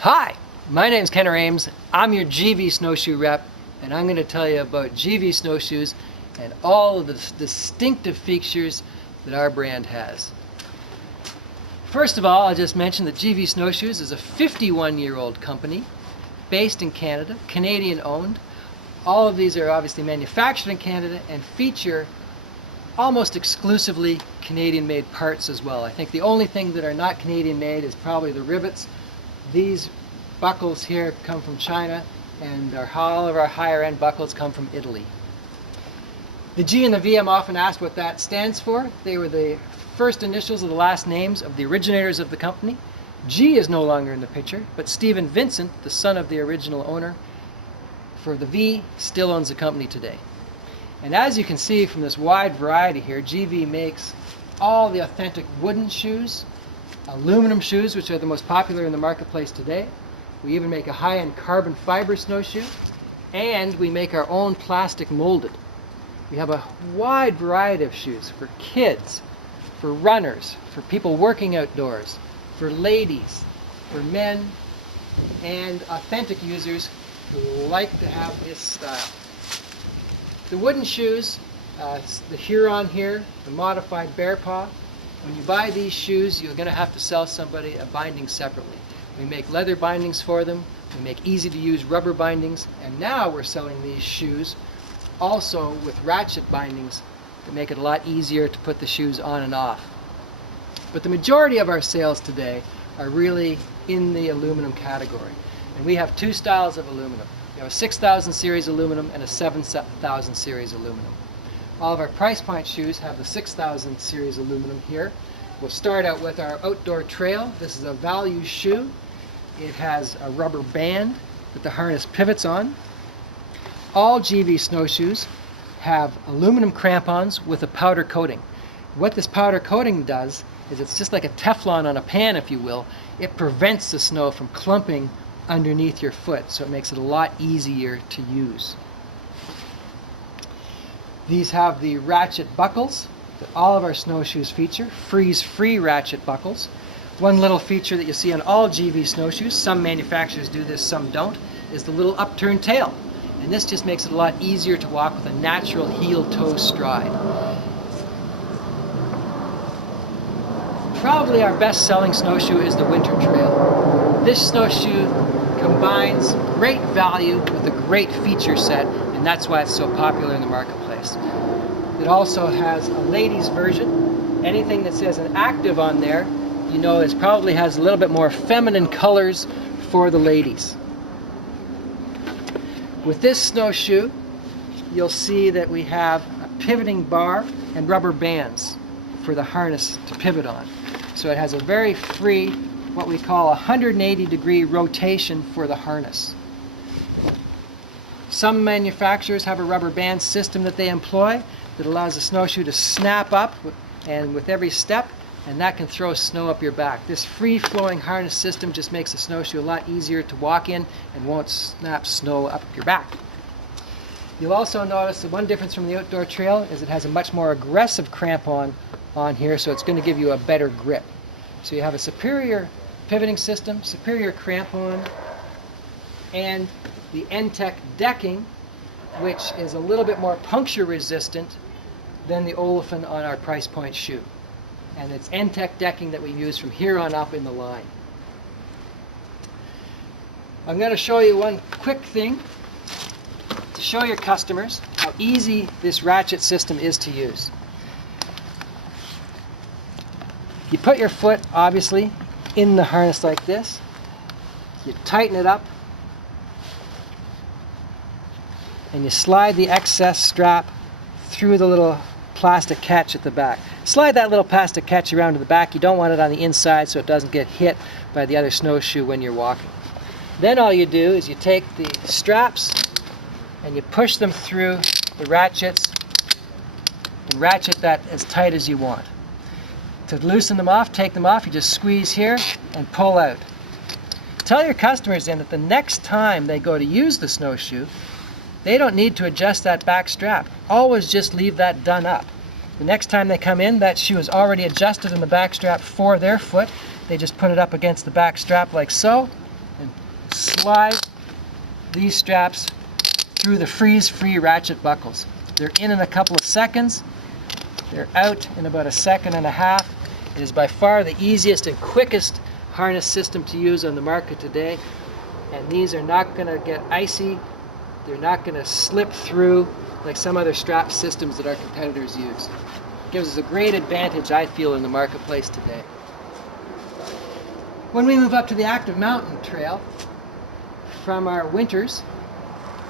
Hi, my name is Kenner Ames. I'm your GV snowshoe rep, and I'm going to tell you about GV snowshoes and all of the distinctive features that our brand has. First of all, I'll just mention that GV Snowshoes is a 51-year-old company based in Canada, Canadian owned. All of these are obviously manufactured in Canada and feature almost exclusively Canadian made parts as well. I think the only thing that are not Canadian made is probably the rivets. These buckles here come from China, and all of our higher end buckles come from Italy. The G and the V, I'm often asked what that stands for. They were the first initials of the last names of the originators of the company. G is no longer in the picture, but Stephen Vincent, the son of the original owner, for the V, still owns the company today. And as you can see from this wide variety here, GV makes all the authentic wooden shoes, aluminum shoes, which are the most popular in the marketplace today. We even make a high-end carbon fiber snowshoe, and we make our own plastic molded. We have a wide variety of shoes for kids, for runners, for people working outdoors, for ladies, for men, and authentic users who like to have this style. The wooden shoes, the Huron here, the modified bear paw, when you buy these shoes, you're going to have to sell somebody a binding separately. We make leather bindings for them, we make easy to use rubber bindings, and now we're selling these shoes also with ratchet bindings to make it a lot easier to put the shoes on and off. But the majority of our sales today are really in the aluminum category. And we have two styles of aluminum. We have a 6000 series aluminum and a 7000 series aluminum. All of our price point shoes have the 6000 series aluminum here. We'll start out with our outdoor trail. This is a value shoe. It has a rubber band that the harness pivots on. All GV snowshoes have aluminum crampons with a powder coating. What this powder coating does is it's just like a Teflon on a pan, if you will. It prevents the snow from clumping underneath your foot, so it makes it a lot easier to use. These have the ratchet buckles that all of our snowshoes feature, freeze-free ratchet buckles. One little feature that you see on all GV snowshoes, some manufacturers do this, some don't, is the little upturned tail. And this just makes it a lot easier to walk with a natural heel-toe stride. Probably our best-selling snowshoe is the Winter Trail. This snowshoe combines great value with a great feature set, and that's why it's so popular in the marketplace. It also has a ladies version. Anything that says an active on there, you know, it probably has a little bit more feminine colors for the ladies. With this snowshoe, you'll see that we have a pivoting bar and rubber bands for the harness to pivot on. So it has a very free, what we call a 180-degree rotation for the harness. Some manufacturers have a rubber band system that they employ that allows the snowshoe to snap up and with every step, and that can throw snow up your back. This free-flowing harness system just makes the snowshoe a lot easier to walk in and won't snap snow up your back. You'll also notice that one difference from the outdoor trail is it has a much more aggressive crampon on here, so it's going to give you a better grip. So you have a superior pivoting system, superior crampon, and the N-Tech decking, which is a little bit more puncture resistant than the Olufsen on our price point shoe. And it's N-Tech decking that we use from here on up in the line. I'm going to show you one quick thing to show your customers how easy this ratchet system is to use. You put your foot, obviously, in the harness like this. You tighten it up, and you slide the excess strap through the little plastic catch at the back. Slide that little plastic catch around to the back. You don't want it on the inside so it doesn't get hit by the other snowshoe when you're walking. Then all you do is you take the straps and you push them through the ratchets and ratchet that as tight as you want. To loosen them off, take them off, you just squeeze here and pull out. Tell your customers then that the next time they go to use the snowshoe, they don't need to adjust that back strap. Always just leave that done up. The next time they come in, that shoe is already adjusted in the back strap for their foot. They just put it up against the back strap like so and slide these straps through the freeze-free ratchet buckles. They're in a couple of seconds. They're out in about a second and a half. It is by far the easiest and quickest harness system to use on the market today. And these are not going to get icy. They're not going to slip through like some other strap systems that our competitors use. It gives us a great advantage, I feel, in the marketplace today. When we move up to the active mountain trail from our winters,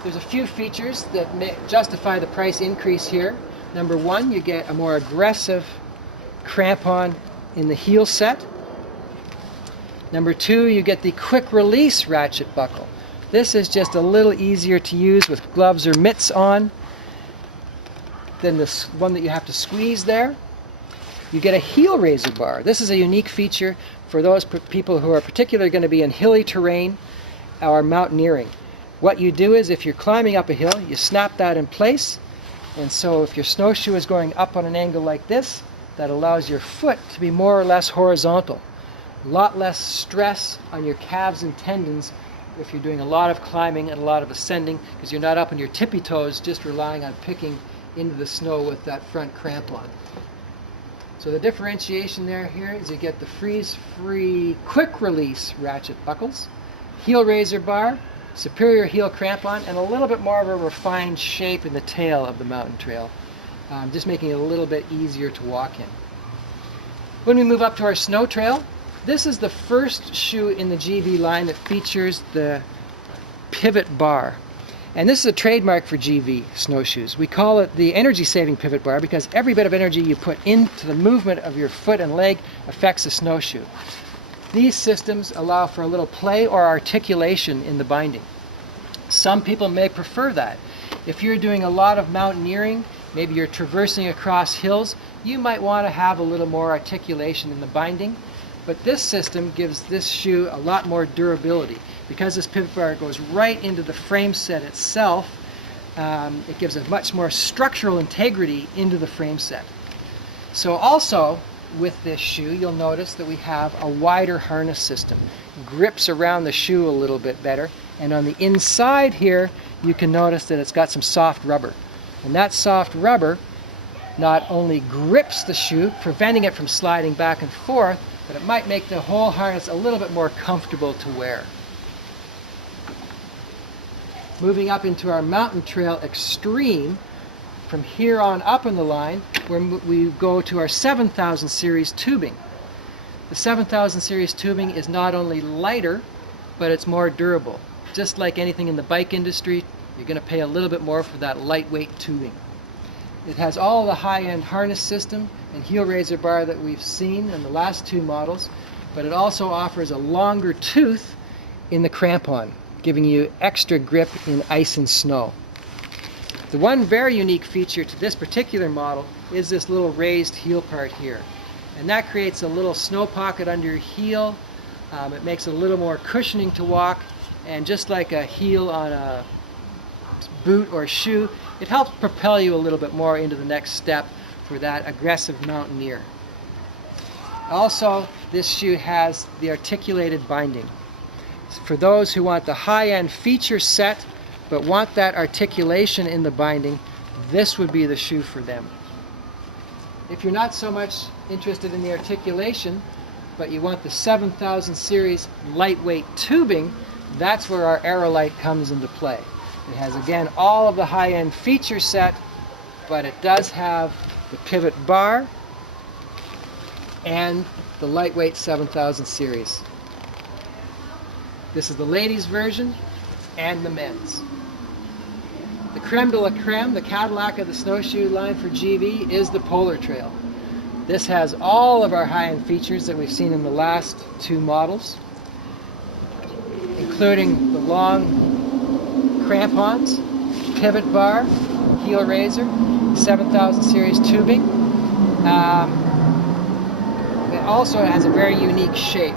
there's a few features that justify the price increase here. Number one, you get a more aggressive crampon in the heel set. Number two, you get the quick release ratchet buckle. This is just a little easier to use with gloves or mitts on than this one that you have to squeeze there. You get a heel raiser bar. This is a unique feature for those people who are particularly going to be in hilly terrain or mountaineering. What you do is if you're climbing up a hill, you snap that in place, and so if your snowshoe is going up on an angle like this, that allows your foot to be more or less horizontal. A lot less stress on your calves and tendons if you're doing a lot of climbing and a lot of ascending, because you're not up on your tippy toes just relying on picking into the snow with that front crampon. So the differentiation here is you get the freeze-free quick release ratchet buckles, heel raiser bar, superior heel crampon, and a little bit more of a refined shape in the tail of the mountain trail, just making it a little bit easier to walk in. When we move up to our snow trail, this is the first shoe in the GV line that features the pivot bar. And this is a trademark for GV snowshoes. We call it the energy-saving pivot bar because every bit of energy you put into the movement of your foot and leg affects the snowshoe. These systems allow for a little play or articulation in the binding. Some people may prefer that. If you're doing a lot of mountaineering, maybe you're traversing across hills, you might want to have a little more articulation in the binding. But this system gives this shoe a lot more durability. Because this pivot bar goes right into the frame set itself, it gives a much more structural integrity into the frame set. So also with this shoe, you'll notice that we have a wider harness system. Grips around the shoe a little bit better. And on the inside here, you can notice that it's got some soft rubber. And that soft rubber not only grips the shoe, preventing it from sliding back and forth, but it might make the whole harness a little bit more comfortable to wear. Moving up into our Mountain Trail Extreme, from here on up in the line, where we go to our 7000 series tubing. The 7000 series tubing is not only lighter, but it's more durable. Just like anything in the bike industry, you're going to pay a little bit more for that lightweight tubing. It has all the high-end harness system and heel raiser bar that we've seen in the last two models, but it also offers a longer tooth in the crampon, giving you extra grip in ice and snow. The one very unique feature to this particular model is this little raised heel part here. And that creates a little snow pocket under your heel. It makes it a little more cushioning to walk, and just like a heel on a boot or shoe, it helps propel you a little bit more into the next step for that aggressive mountaineer. Also, this shoe has the articulated binding. For those who want the high-end feature set but want that articulation in the binding, this would be the shoe for them. If you're not so much interested in the articulation, but you want the 7000 series lightweight tubing, that's where our Aerolite comes into play. It has, again, all of the high-end feature set, but it does have the pivot bar and the lightweight 7000 series. This is the ladies' version and the men's. The creme de la creme, the Cadillac of the snowshoe line for GV, is the Polar Trail. This has all of our high-end features that we've seen in the last two models, including the long crampons, pivot bar, heel raiser, 7000 series tubing. It also has a very unique shape.